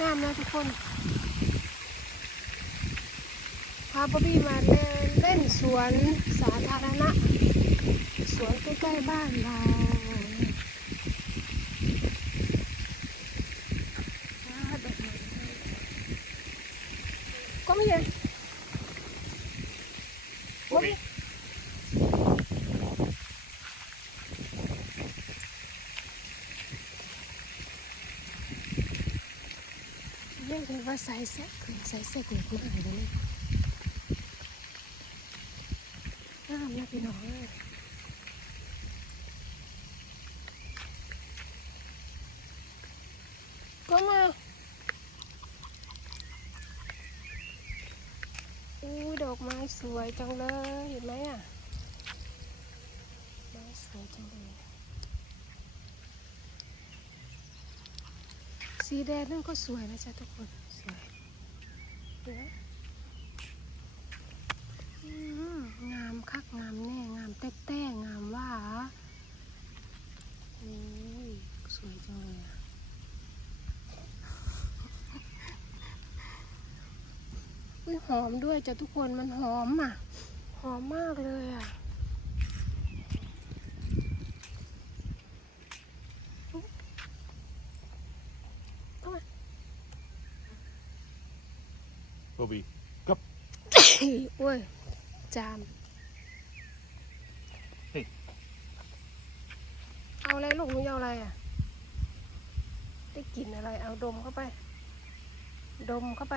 งามนะทุกคน พาบ๊อบบี้มาเล่นเล่นสวนสาธารณะ สวนใกล้ๆบ้านเรากไม้ก็ไม่เห็นบ๊อบบี้เรียกเลยว่าสายแสกสายแสกเล็กมากเลยนะงามนะพี่น้องก็มาอู้ดอกไม้สวยจังเลย เห็นไหมอะไม้สวยจังเลย สีแดงนั่นก็สวยนะจ๊ะทุกคนสวยเอืมงามคักงามแน่งามแต้แต้ๆงามว่าโอ้ยสวยจังเลยอะอุ้ยหอมด้วยจ้ะทุกคนมันหอมอะ หอมมากเลยอะ Bobby, go. โอ้ย จามเฮ้ยเอาอะไรลูกหนูจะเอาอะไรอะ ได้กลิ่นอะไร เอาดมเข้าไป ดมเข้าไป